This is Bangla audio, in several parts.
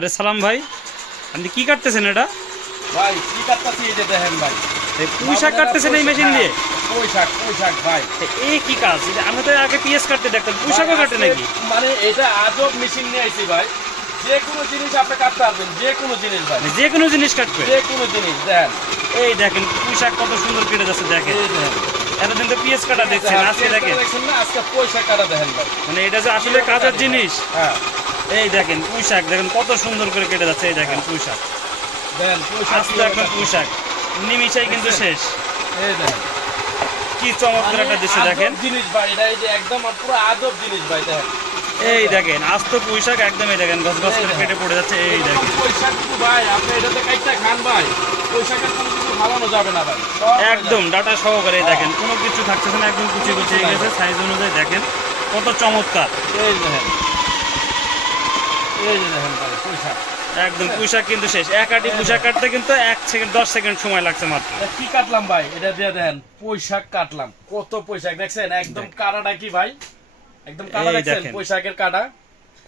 আরে সালাম ভাই আপনি কি কাটতেছেন এটা? ভাই কি কাটতাছি এই যে দেখেন ভাই। এই পুঁই শাক কাটতেছেন এই মেশিন দিয়ে? পুঁই শাক পুঁই শাক ভাই এই কি কাজ? এটা আমি তো আগে পিএস কাটতে দেখতাম পুঁই শাকও কাটে নাকি? মানে এটা আজব মেশিন নিয়ে আইছি ভাই। যে কোনো জিনিস আপনি কাটতে পারবেন যে কোনো জিনিস ভাই। যে কোনো জিনিস কাটবে। যে কোনো জিনিস দেখেন। এই দেখেন পুঁই শাক কত সুন্দর কেটে যাচ্ছে দেখেন। এতদিন তো পিএস কাটা দেখছেন আজকে দেখেন। আজকে শাক কাটা দেখেন ভাই। মানে এটা যে আসলে কাজের জিনিস। হ্যাঁ। এই দেখেন পুঁই শাক দেখেন কত সুন্দর করে কেটে যাচ্ছে এই দেখেন পুঁই শাক। দেখেন পুঁই শাক আস্তে একদম পুঁই শাক। নিমিশাই কিন্তু শেষ। এই দেখেন কি চমৎকার একটা দৃশ্য দেখেন। জিনিস ভাই এটা এই যে একদম পুরো আজব জিনিস ভাই দেখেন এই দেখেন আস্ত পুঁই শাক একদমই দেখেন গছ গছ করে কেটে পড়ে যাচ্ছে এই দেখেন। পয়সা কিন্তু ভাই আপনি এটাতে কাইটা খান ভাই। পয়সাটার কোনো কিছু যাবে না ভাই একদম ডাটা সহকারে হ্যাঁ। দেখেন কোনো কিছু থাকছে না একদম কুচি কুচি হয়ে গেছে সাইজ অনুযায়ী দেখেন কত চমৎকার। এই দেখেন এই যে দেখেন ভাই পয়সা একদম পুঁশাক কিন্তু শেষ। এক আটি পুঁশাক কাটতে কিন্তু এক সেকেন্ড দশ সেকেন্ড সময় লাগছে মাত্র। কি কাটলাম ভাই? এটা দিয়ে পয়সাক কাটলাম। কত দেখছেন? একদম কাটাটা কি ভাই? একদম কাটা দেখছেন। কাটা?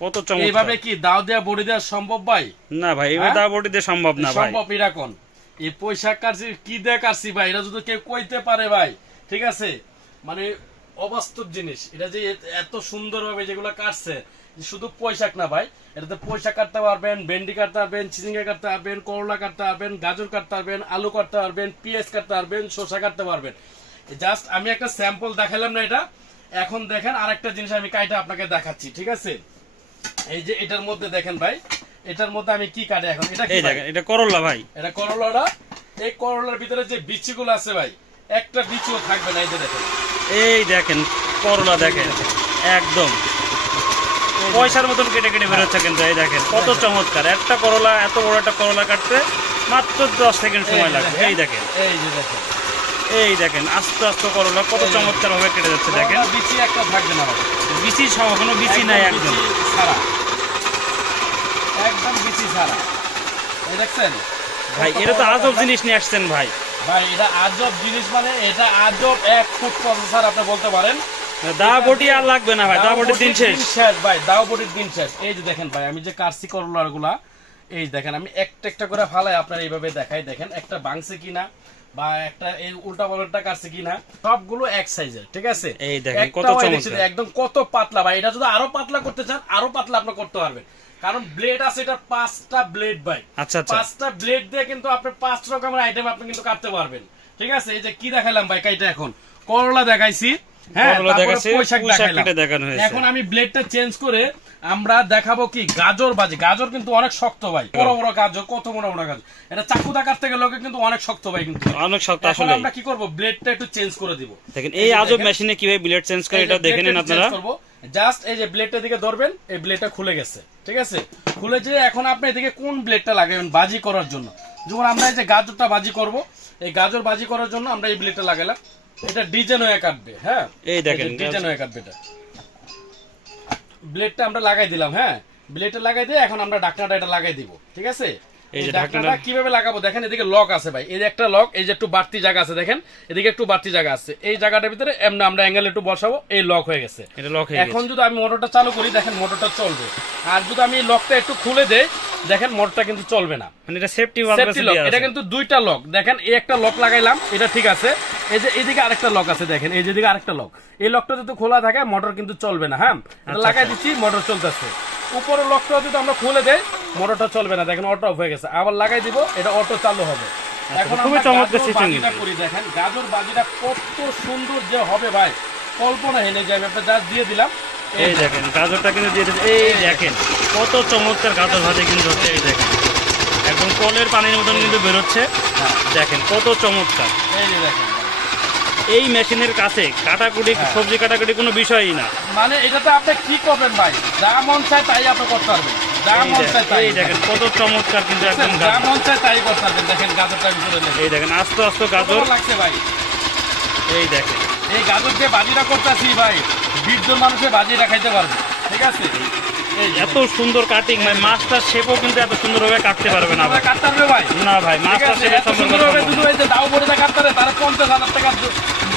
কত চমৎকার। এইভাবে কি দাও দেওয়া বড়ি দেওয়া সম্ভব ভাই? না ভাই এবার হ্যাঁ? দা বটি সম্ভব না ভাই। সম্ভব এরকম এই কাটছি কি দিয়ে কাটছি ভাই? এটা যদি কেউ কইতে পারে ভাই ঠিক আছে? মানে অবাস্তব জিনিস। এটা যে এত- সুন্দরভাবে যেগুলো কাটছে শুধু পয়সাক না ভাই এটাতে পয়সা কাটতে পারবেন ভেন্ডি কাটতে পারবেন চিচিঙ্গা কাটতে পারবেন করলা কাটতে পারবেন গাজর কাটতে পারবেন আলু কাটতে পারবেন পেঁয়াজ কাটতে পারবেন শসা কাটতে পারবেন। জাস্ট আমি একটা স্যাম্পল দেখালাম না এটা। এখন দেখেন আরেকটা জিনিস আমি কাইটা আপনাকে দেখাচ্ছি ঠিক আছে? এই যে এটার মধ্যে দেখেন ভাই এটার মধ্যে আমি কি কাটে এখন? এটা কি দেখেন এটা করল্লা ভাই। এটা করলাটা এই করলার ভিতরে যে বিচিগুলো আছে ভাই একটা বিচিও থাকবে না এই যে দেখেন। এই দেখেন করলা দেখেন একদম। পয়সার মতন কেটে কেটে বেরোচ্ছে কিন্তু এই দেখেন কত চমৎকার। একটা করলা এত বড় একটা করলা কাটতে মাত্র দশ সেকেন্ড সময় যে লাগবে। এই দেখেন। এই যে দেখেন। এই দেখেন আস্তে আস্তে করলা কত চমৎকার ভাবে কেটে যাচ্ছে দেখেন। বিচি একটা থাকবে না বিচি সহ কোনো বিচি নাই একদম। ছাড়া। একদম বিচি ছাড়া। এই দেখছেন? ভাই এটা তো আজব জিনিস নিয়ে আসছেন ভাই। ভাই এটা আজব জিনিস মানে এটা আজব এক ফুট প্রসেসর আপনি বলতে পারেন। দা আর লাগবে না ভাই দা দিন শেষ। শেষ ভাই দাও দিন শেষ। এই যে দেখেন ভাই আমি যে কারসি করলার এই দেখেন আমি একটা একটা করে ফালাই আপনার এইভাবে দেখাই। দেখেন একটা বাংছে কিনা বা একটা এই উল্টা পাল্টা কাটছে কিনা সবগুলো এক সাইজের ঠিক আছে? এই দেখেন, কত চমৎকার। একদম কত পাতলা ভাই এটা যদি আরও পাতলা করতে চান আরও পাতলা আপনি করতে পারবেন। কারণ ব্লেড আছে এটা পাঁচটা ব্লেড ভাই। আচ্ছা আচ্ছা। পাঁচটা ব্লেড দিয়ে কিন্তু আপনি পাঁচ রকমের আইটেম আপনি কিন্তু কাটতে পারবেন। ঠিক আছে? এই যে কি দেখালাম ভাই কাইটা এখন। করলা দেখাইছি। হ্যাঁ। এখন আমি ব্লেডটা চেঞ্জ করে আমরা দেখাবো কি গাজর বাজি গাজর কিন্তু অনেক শক্ত ভাই বড় বড় গাজর কত বড় বড় গাজর। এটা চাকুদা কাটতে গেলে কিন্তু অনেক শক্ত ভাই কিন্তু। অনেক শক্ত আসলে আমরা কি করব ব্লেডটা একটু চেঞ্জ করে দিব। দেখেন এই আজব মেশিনে কীভাবে ব্লেড চেঞ্জ করে এটা দেখে নিন আপনারা। জাস্ট এই যে ব্লেডটা দিকে ধরবেন এই ব্লেডটা খুলে গেছে ঠিক আছে? খুলে যে এখন আপনি এদিকে কোন ব্লেডটা লাগাবেন বাজি করার জন্য? যেমন আমরা এই যে গাজরটা বাজি করব এই গাজর বাজি করার জন্য আমরা এই ব্লেডটা লাগালাম। এটা ডিজাইন হয়ে কাটবে হ্যাঁ? এই দেখেন, ডিজাইন হয়ে কাটবে এটা। ব্লেডটা আমরা লাগাই দিলাম হ্যাঁ? ব্লেডটা লাগাই দিয়ে এখন আমরা ডাকনাটা এটা লাগাই দিব ঠিক আছে? এই যে ঢাকনাটা কীভাবে লাগাবো? দেখেন এদিকে লক আছে ভাই। এই যে একটা লক এই যে একটু বাড়তি জায়গা আছে দেখেন। এদিকে একটু বাড়তি জায়গা আছে। এই জায়গাটার ভিতরে এমনি আমরা অ্যাঙ্গেল একটু বসাবো এই লক হয়ে গেছে। এটা লক হয়ে এখন যদি আমি মোটরটা চালু করি দেখেন মোটরটা চলবে। আর যদি আমি লকটা একটু খুলে দেই দেখেন মোটরটা কিন্তু চলবে না। মানে এটা সেফটি সেফটি লক এটা কিন্তু দুইটা লক দেখেন এই একটা লক লাগাইলাম এটা ঠিক আছে। এই যে এদিকে আরেকটা লক আছে দেখেন এই যেদিকে আরেকটা লক এই লকটা যদি খোলা থাকে মোটর কিন্তু চলবে না হ্যাঁ? আচ্ছা, লাগাই দিচ্ছি মোটর চলতেছে। উপরের লকটা যদি আমরা খুলে দেই মোটরটা চলবে না দেখেন অটো অফ হয়ে গেছে। আবার লাগাই দিব এটা অটো চালু হবে। এখন খুবই চমৎকার কিন্তু। করি দেখেন গাজর বাজিটা কত সুন্দর যে হবে ভাই কল্পনা হেনে যাবে একটা জাস্ট দিয়ে দিলাম। এই দেখেন গাজরটা কিন্তু দিয়ে দিয়েছে। এই দেখেন কত চমৎকার গাজর ভাজে কিন্তু হচ্ছে এই দেখেন। একদম কলের পানির মতন কিন্তু বেরোচ্ছে। দেখেন কত চমৎকার। এই যে দেখেন। এই মেশিনের কাছে কাটাকুটি হ্যাঁ। সবজি কাটাকুটি কোনো বিষয়ই না। মানে এটাতে আপনি কি করবেন ভাই যা মন চায় তাই আপনি করতে পারবেন। এই দেখেন- কত চমৎকার কিন্তু একদম তাই করতে দেখেন গাজরটা ভিতরে এই দেখেন আস্তে আস্তে গাজর। গাজর লাগছে ভাই। এই দেখেন। এই গাজর বাজিটা করতেছি ভাই বীর্য মানুষের বাজিটা খাইতে পারবে। ঠিক আছে? এই এত সুন্দর কাটিং ভাই মাছটার শেপও কিন্তু এত সুন্দরভাবে কাটতে পারবে না কাটতে পারবে ভাই। না ভাই ঠিক মাছটার শেপে এত সুন্দরভাবে দুটো এই যে দাও বড়িটা কাটতে পারে তারা পঞ্চাশ হাজার টাকা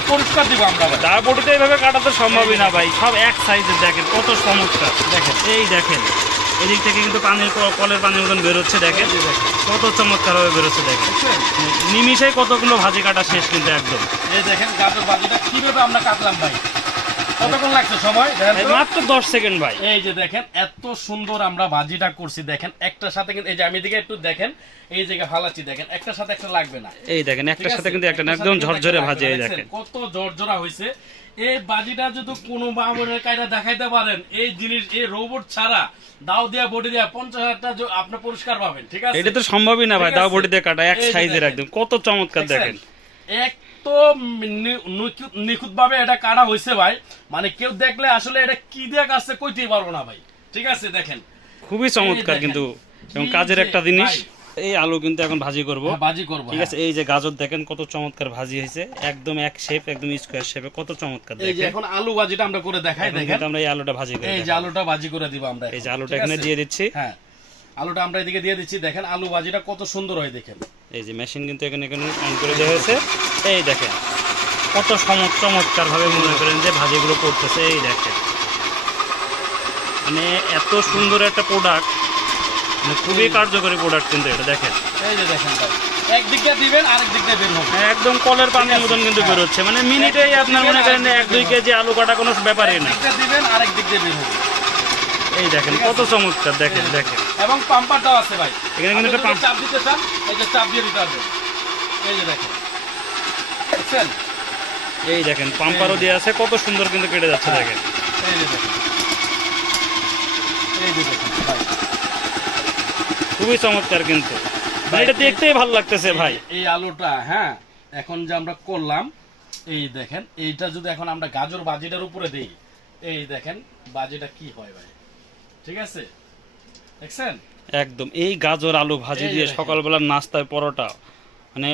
পুরস্কার দিব আমরা ভাই। দা বটিতে এইভাবে কাটা তো সম্ভবই না ভাই। সব এক সাইজের দেখেন কত চমৎকার। দেখেন এই দেখেন। এদিক থেকে কিন্তু পানির কলের পানির মতন বেরোচ্ছে দেখেন। দেখেন কত চমৎকার ভাবে বেরোচ্ছে দেখেন। দেখছেন নিমিশেই কতগুলো ভাজি কাটা শেষ কিন্তু একদম। এই দেখেন গাজর ভাজিটা কীভাবে আমরা কাটলাম ভাই? কতক্ষণ লাগছে সময়? মাত্র দশ সেকেন্ড ভাই। এই যে দেখেন এত সুন্দর আমরা ভাজিটা করছি দেখেন। একটার সাথে কিন্তু এই যে আমি দিকে একটু দেখেন এই জায়গায় হালাচ্ছি দেখেন একটার সাথে একটা লাগবে না। এই দেখেন একটার সাথে কিন্তু একটা না, একদম ঝরঝরে ভাজি এই দেখেন। কত ঝরঝরা হয়েছে। এই বাজিটা যদি কোনো মামনের কায়দা দেখাইতে পারেন এই জিনিস এই রোবট ছাড়া দাও দিয়া বডি দিয়া পঞ্চাশ হাজার টাকা জ- আপনি পুরস্কার পাবেন ঠিক আছে? এটা তো সম্ভবই না ভাই দাও? বডি দিয়ে কাটা এক সাইজের একদম। কত চমৎকার দেখেন। একদম নিখুঁত ভাবে এটা কাটা হয়েছে ভাই। মানে কেউ দেখলে আসলে এটা কি দিয়ে কাটছে কইতেই পারব না ভাই। ঠিক আছে দেখেন। খুবই চমৎকার কিন্তু এবং কাজের একটা জিনিস। এই আলু কিন্তু এখন ভাজি করব। হ্যাঁ, বাজি করব ঠিক হ্যাঁ। আছে এই যে গাজর দেখেন কত চমৎকার ভাজি হয়েছে। একদম এক শেপ একদম স্কোয়ার শেপে কত চমৎকার এই যে এখন আলু ভাজিটা আমরা করে দেখাই দেখেন। আমরা এই আলুটা ভাজি করে এই যে আলুটা ভাজি করে দিব আমরা এই যে আলুটা এখানে দিয়ে দিচ্ছি। হ্যাঁ আলুটা আমরা এদিকে দিয়ে দিচ্ছি। দেখেন আলু ভাজিটা কত সুন্দর হয় দেখেন। এই যে মেশিন কিন্তু এখানে এখানে অন করে দেওয়া হয়েছে। এই দেখেন কত চমৎকার ভাবে মনে করেন যে ভাজিগুলো করতেছে। এই দেখেন। মানে এত সুন্দর একটা প্রোডাক্ট খুবই কার্যকরী প্রোডাক্ট কিন্তু এটা দেখেন। এই যে দেখেন ভাই একদিক দিয়ে দিবেন আরেক দিক দিয়ে বের হবে। একদম কলের পানির মতন কিন্তু হ্যাঁ। বেরোচ্ছে। মানে মিনিটেই আপনার মনে করেন এক দুই কেজি আলু কাটা কোনো ব্যাপারই না দিবেন আরেক দিক দিয়ে বের হবে। এই দেখেন কত চমৎকার দেখেন দেখেন। এবং পাম্পারটাও আছে ভাই। এখানে কিন্তু একটা পাম্প চাপ দিতে চান এই যে চাপ দিয়ে দিতে পারবেন এই যে দেখেন। দেখছেন? এই দেখেন পাম্পারও দিয়ে আছে কত সুন্দর কিন্তু কেটে যাচ্ছে হ্যাঁ। দেখেন। এই যে দেখেন। এই যে দেখেন। খুবই চমৎকার কিন্তু। এটা দেখতেই ভালো লাগতেছে ভাই। এই আলুটা হ্যাঁ এখন যে আমরা করলাম এই দেখেন এইটা যদি এখন আমরা গাজর বাজিটার উপরে দেই এই দেখেন বাজিটা কি হয় ভাই? ঠিক আছে? দেখছেন? একদম এই গাজর আলু ভাজি দিয়ে সকালবেলার নাস্তায় পরোটা মানে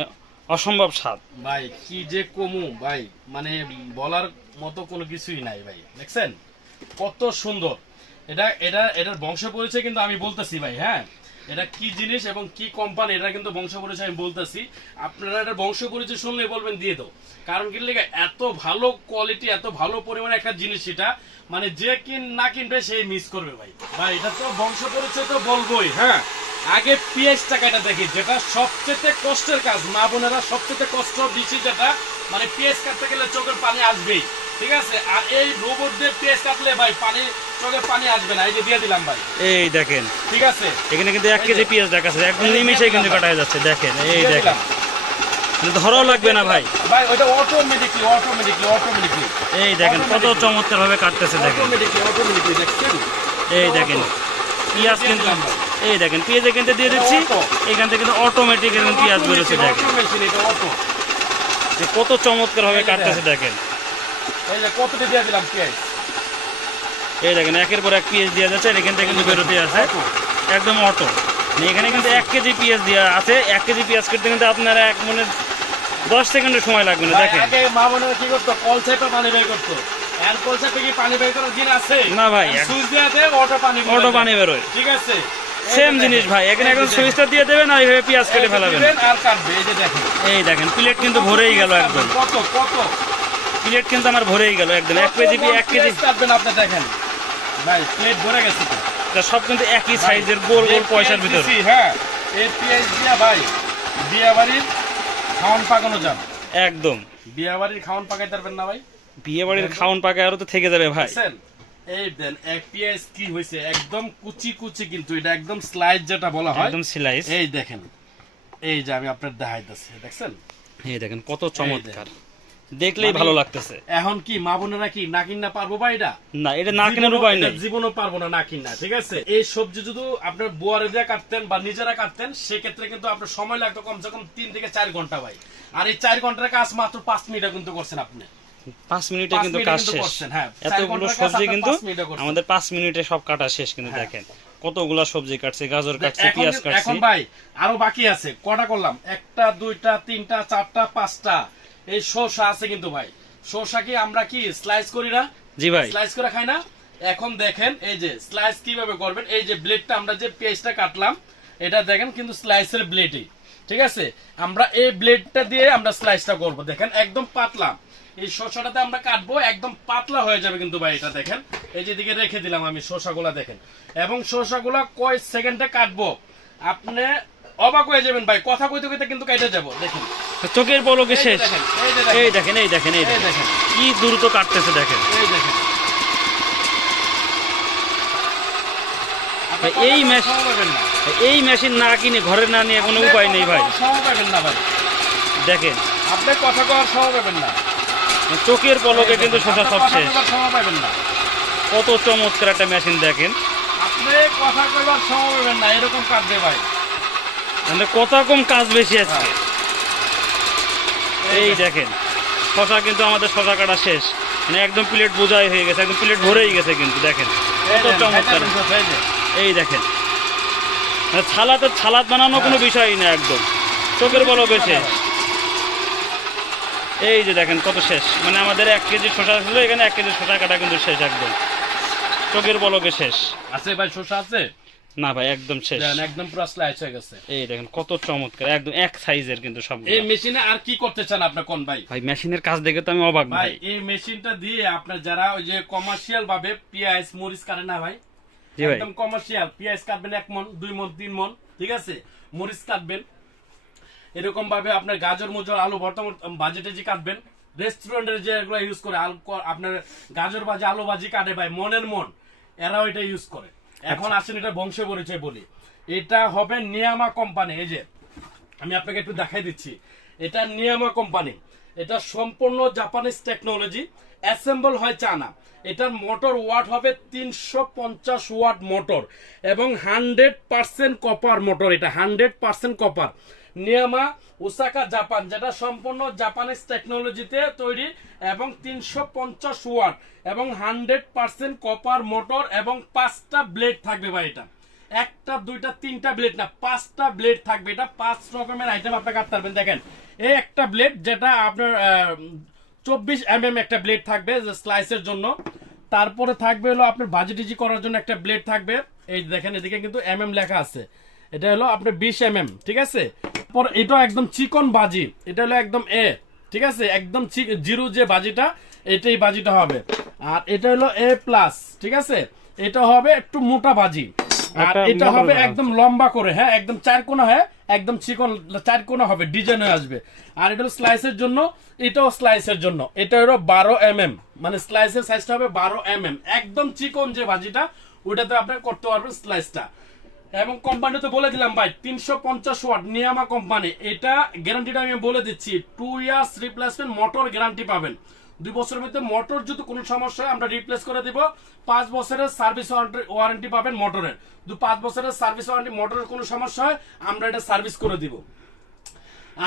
অসম্ভব স্বাদ। ভাই কি যে কমু ভাই মানে বলার মতো কোনো কিছুই নাই ভাই দেখছেন? কত সুন্দর। এটা এটা এটার বংশ পরিচয় কিন্তু আমি বলতেছি ভাই হ্যাঁ? এটা কি জিনিস এবং কি কোম্পানি এটা কিন্তু বংশ পরিচয় আমি বলতেছি। আপনারা এটা বংশ পরিচয় শুনলে বলবেন, দিয়ে দাও। কারণ কি লেগে, এত ভালো কোয়ালিটি এত ভালো পরিমাণে একটা জিনিস এটা মানে যে কিন না কিনবে সেই মিস করবে ভাই। ভাই, এটা তো বংশ পরিচয় তো বলবোই হ্যাঁ? আগে পিএস টাকাটা দেখি, যেটা সবচেয়ে কষ্টের কাজ, মা বোনেরা সবচেয়ে কষ্ট বেশি যেটা মানে পিএস কাটতে গেলে চোখের পানি আসবেই। ঠিক আছে? আর এই রোবট দিয়ে পিএস কাটলে ভাই পানি পানি আসবে না। এই যে দিয়ে দিলাম ভাই। এই দেখেন। ঠিক আছে? এখানে কিন্তু এক কেজি। পেঁয়াজ দেখাচ্ছে একদম নিমিশে কিন্তু কাটা যাচ্ছে। দেখেন এই দেখেন। ধরাও লাগবে না ভাই। ভাই ওটা অটোমেটিকলি অটোমেটিকলি অটোমেটিকলি এই দেখেন কত. চমৎকার ভাবে কাটতেছে দেখেন। অটোমেটিকলি অটোমেটিকলি দেখছেন? এই দেখেন পেঁয়াজ কিন্তু এই দেখেন পেঁয়াজ এখান দিয়ে দিচ্ছি। এখান থেকে কিন্তু অটোমেটিক এরকম পেঁয়াজ বেরোচ্ছে দেখেন। কত চমৎকার ভাবে কাটতেছে দেখেন। এই যে কতটি দিয়ে দিলাম পেঁয়াজ? এই দেখেন একের পর এক পেঁয়াজ দেওয়া যাচ্ছে আর এখান থেকে কিন্তু বেরোতে আছে। একদম অটো। এখানে কিন্তু এক কেজি পেঁয়াজ দেওয়া আছে। এক কেজি পেঁয়াজ করতে কিন্তু আপনারা এক মনে দশ সেকেন্ডের সময় লাগবে না ভাই, দেখেন। মা বোনেরা কি করতো? কল চেপে পানি বের করতো। আর কল চেপে কি পানি বের করার দিন আছে? না ভাই, সুইচ দিয়ে দে অটো পানি অটো পানি বেরোয় ঠিক আছে? সেম জিনিস ভাই এখানে এখন সুইচটা দিয়ে দেবেন আর এইভাবে পেঁয়াজ। কেটে ফেলাবেন। আর কাটবে এই যে দেখেন। এই দেখেন প্লেট কিন্তু ভরেই গেল একদম। কত কত? প্লেট কিন্তু আমার ভরেই গেল একদম। এক কেজি এক কেজি। আপনি দেখেন। ভাই প্লেট ভরে গেছে তো। সব কিন্তু একই সাইজের গোল গোল পয়সার ভিতর। হ্যাঁ এই পেঁয়াজ দিয়া ভাই বিয়া বাড়ির খাওয়ান পাকানো যান একদম। বিয়া বাড়ির খাওয়ান পাকাইতে পারবেন না ভাই? বিয়ে বাড়ির খাওন পাকে আরও তো থেকে যাবে ভাই। এই দেন এক পেঁয়াজ কি হয়েছে? একদম কুচি কুচি কিন্তু এটা একদম স্লাইড যেটা বলা হয়। একদম সিলাইস এই দেখেন। এই যে আমি আপনার দেখাইতেছি দেখছেন? এই দেখেন কত চমৎকার। দেখলেই মানে- ভালো লাগতেছে। এখন কি মা বোনেরা কি না কিনা পারব বা এটা? না এটা না কেনার উপায় নেই। জীবনও পারব না না কিনা ঠিক আছে? এই সবজি যদি আপনার বুয়ারে দিয়ে কাটতেন বা নিজেরা কাটতেন সেক্ষেত্রে কিন্তু আপনার সময় লাগতো কমসে কম তিন থেকে চার ঘণ্টা ভাই। আর এই চার ঘণ্টার কাজ মাত্র পাঁচ মিনিটে কিন্তু করছেন আপনি। পাঁচ মিনিটে কিন্তু কাজ শেষ। করছেন, হ্যাঁ। এতগুলো সবজি কিন্তু আমাদের পাঁচ মিনিটে সব কাটা শেষ কিন্তু হ্যাঁ। দেখেন। কতগুলা সবজি কাটছে গাজর কাটছে পেঁয়াজ কাটছে। এখন ভাই আরও বাকি আছে। কটা করলাম? একটা দুইটা তিনটা চারটা পাঁচটা। এই শসা আছে কিন্তু ভাই। শসা কি আমরা কি স্লাইস করি না? জি ভাই। স্লাইস করে খাই না? এখন দেখেন এই যে স্লাইস কীভাবে করবেন এই যে ব্লেডটা আমরা যে পেঁয়াজটা কাটলাম এটা দেখেন কিন্তু স্লাইসের ব্লেডই ঠিক আছে? আমরা এই ব্লেডটা দিয়ে আমরা স্লাইসটা করব। দেখেন একদম পাতলা। এই শসাটাতে আমরা কাটবো একদম পাতলা হয়ে যাবে কিন্তু ভাই এটা দেখেন। এই যে দিকে রেখে দিলাম আমি শসাগুলা দেখেন। এবং শসাগুলা কয় সেকেন্ডে কাটবো। আপনি অবাক হয়ে যাবেন ভাই কথা কইতে কইতে কিন্তু কেটে যাব। দেখেন। চোখের পলকে শেষ। এই দেখেন। এই দেখেন এই দেখেন কি দ্রুত কাটতেছে দেখেন। এই আপনি এই কথা মেশিন না? কিনে ঘরে না নিয়ে কোনো উপায় নেই ভাই। পাবেন না ভাই? দেখেন। আপনি কথা কওয়ার সময় পাবেন না? চোখের পলকে কিন্তু আপনি সব শেষ। পাবেন না? কত চমৎকার একটা মেশিন দেখেন। আপনি কথা কইবার সময় পাবেন না? এরকম কাটবে ভাই। মানে কত কম কাজ বেশি হ্যাঁ। এই দেখেন শশা কিন্তু আমাদের শশা কাটা শেষ। মানে একদম প্লেট বোঝাই হয়ে গেছে একদম প্লেট ভরেই গেছে কিন্তু দেখেন। কত চমৎকার। এই দেখেন। মানে ছালাতে ছালাত বানানো কোনো বিষয়ই না একদম। চোখের পলকে শেষ এই যে দেখেন কত শেষ। মানে আমাদের এক কেজি শশা ছিল এখানে এক কেজি শশা কাটা কিন্তু শেষ একদম। চোখের পলকে শেষ। আছে ভাই শসা আছে? না ভাই একদম শেষ। একদম পুরো স্লাইস হয়ে গেছে। এই দেখেন কত চমৎকার একদম এক সাইজের কিন্তু সব এই মেশিনে আর কি করতে চান আপনি কোন ভাই? ভাই মেশিনের কাজ দেখে তো আমি অবাক ভাই এই মেশিনটা দিয়ে আপনার যারা ওই যে কমার্শিয়াল ভাবে পেঁয়াজ মরিচ কাটে না ভাই? একদম কমার্শিয়াল পেঁয়াজ কাটবেন এক মন দুই মন তিন মন ঠিক আছে? মরিচ কাটবেন। এরকম ভাবে আপনার গাজর মুজর আলু বর্তমান বাজেটে যে কাটবেন রেস্টুরেন্টের যে এগুলো ইউজ করে আলু আপনার গাজর ভাজি আলু ভাজি কাটে ভাই মনের মন। এরাও এটা ইউজ করে। এখন আসেন এটা বংশ পরিচয় বলি। এটা হবে নিয়ামা কোম্পানি, এই যে আমি আপনাকে একটু দেখাই দিচ্ছি। এটা নিয়ামা কোম্পানি। এটা সম্পূর্ণ জাপানিজ টেকনোলজি অ্যাসেম্বল হয় চানা এটার মোটর ওয়াট হবে তিনশো পঞ্চাশ ওয়াট মোটর এবং হান্ড্রেড পার্সেন্ট কপার মোটর এটা, হান্ড্রেড পার্সেন্ট কপার। নিয়ামা, ওসাকা, জাপান, যেটা সম্পূর্ণ জাপানিজ টেকনোলজিতে তৈরি এবং তিনশো পঞ্চাশ ওয়াট এবং হান্ড্রেড পার্সেন্ট কপার মোটর এবং পাঁচটা ব্লেড থাকবে ভাই এটা। একটা, দুইটা, তিনটা ব্লেড না, পাঁচটা ব্লেড থাকবে এটা। পাঁচ রকমের আইটেম আপনি কাটতে পারবেন। দেখেন, এই একটা ব্লেড যেটা আপনার চব্বিশ এম এম একটা ব্লেড থাকবে স্লাইসের জন্য। তারপরে থাকবে হলো আপনার ভাজি টিজি করার জন্য একটা ব্লেড থাকবে। এই দেখেন এদিকে কিন্তু এম এম লেখা আছে। এটা হলো আপনার বিশ এম এম ঠিক আছে? পর এটা একদম চিকন বাজি। এটা হলো একদম এ ঠিক আছে? একদম জিরো যে বাজিটা এটাই বাজিটা হবে। আর এটা হলো এ প্লাস ঠিক আছে? এটা হবে একটু মোটা বাজি। আর এটা হবে একদম লম্বা করে হ্যাঁ? একদম চার কোনা হ্যাঁ? একদম চিকন, চার কোনা হবে, ডিজাইন হয়ে আসবে। আর এটা হলো স্লাইসের জন্য, এটাও স্লাইসের জন্য। এটা হলো বারো এম এম মানে স্লাইসের সাইজটা হবে বারো এম এম একদম চিকন যে ভাজিটা ওটাতে আপনার করতে পারবেন স্লাইসটা এবং কোম্পানি তো বলে দিলাম ভাই, তিনশো পঞ্চাশ ওয়াট নিয়ামা কোম্পানি এটা গ্যারান্টিটা আমি বলে দিচ্ছি two years replacement motor guarantee পাবেন। দুই বছরের মধ্যে মোটর যদি কোনো সমস্যা হয় আমরা রিপ্লেস করে দিব, পাঁচ বছরের সার্ভিস ওয়ারেন্টি পাবেন মোটরের। দু পাঁচ বছরের সার্ভিস ওয়ারেন্টি মোটরের কোনো সমস্যা হয়, আমরা এটা সার্ভিস করে দিব।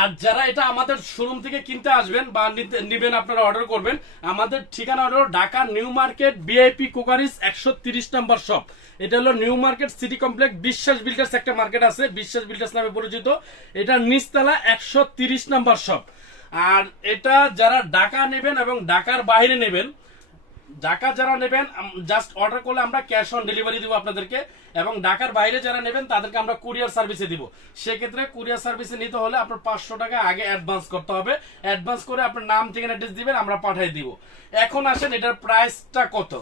আর যারা এটা আমাদের শোরুম থেকে কিনতে আসবেন বা নিবেন, আপনারা অর্ডার করবেন, আমাদের ঠিকানা হলো ঢাকা নিউ মার্কেট বিআইপি কোকারিস একশো তিরিশ নাম্বার শপ। এটা হলো new market city complex Biswas builders, একটা মার্কেট আছে, বিশ্বাস বিল্ডার্স নামে পরিচিত। এটা নিচতলা একশো তিরিশ নাম্বার শপ। আর এটা যারা ঢাকা নেবেন এবং ঢাকার বাইরে নেবেন ঢাকা যারা নেবেন জাস্ট অর্ডার করলে আমরা ক্যাশ অন ডেলিভারি দিব আপনাদেরকে, এবং ঢাকার বাইরে যারা নেবেন, তাদেরকে আমরা কুরিয়ার সার্ভিসে দিব। সেক্ষেত্রে কুরিয়ার সার্ভিসে নিতে হলে আপনার পাঁচশো টাকা আগে অ্যাডভান্স করতে হবে। অ্যাডভান্স করে আপনার নাম, ঠিকানা অ্যাড্রেস দিবেন, আমরা পাঠিয়ে দিব। এখন আসেন এটার প্রাইসটা কত?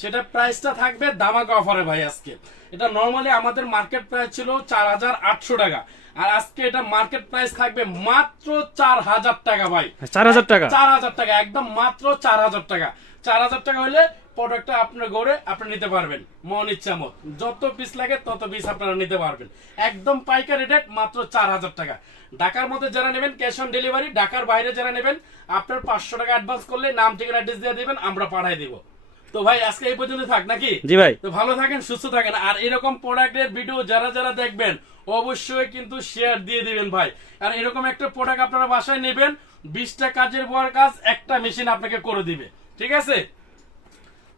সেটা প্রাইসটা থাকবে দামাকা অফারে ভাই আজকে। এটা নর্মালি আমাদের মার্কেট প্রাইস ছিল চার হাজার আটশো টাকা। আর আজকে এটা মার্কেট প্রাইস থাকবে মাত্র চার হাজার টাকা ভাই। চার হাজার টাকা? চার হাজার টাকা একদম মাত্র চার হাজার টাকা। চার হাজার টাকা হলে প্রোডাক্টটা আপনার গড়ে আপনি নিতে পারবেন মন ইচ্ছা মত। যত পিস লাগে তত পিস আপনারা নিতে পারবেন। একদম পাইকারি রেট মাত্র চার হাজার টাকা। ঢাকার মধ্যে যারা নেবেন ক্যাশ অন ডেলিভারি ঢাকার বাইরে যারা নেবেন আপনার পাঁচশো টাকা অ্যাডভান্স করলে নাম ঠিকানা অ্যাড্রেস দিয়ে দেবেন আমরা পাঠাই দিব। তো ভাই আজকে এই পর্যন্ত থাক নাকি? জি ভাই। তো ভালো থাকেন সুস্থ থাকেন। আর এরকম প্রোডাক্টের ভিডিও যারা যারা দেখবেন অবশ্যই কিন্তু শেয়ার দিয়ে দিবেন ভাই। আর এরকম একটা প্রোডাক্ট আপনারা বাসায় নেবেন বিশটা কাজের বয়ার কাজ একটা মেশিন আপনাকে করে দিবে। ঠিক আছে?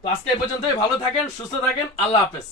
তো আজকে এই পর্যন্তই। ভালো থাকেন সুস্থ থাকেন। আল্লাহ হাফেজ।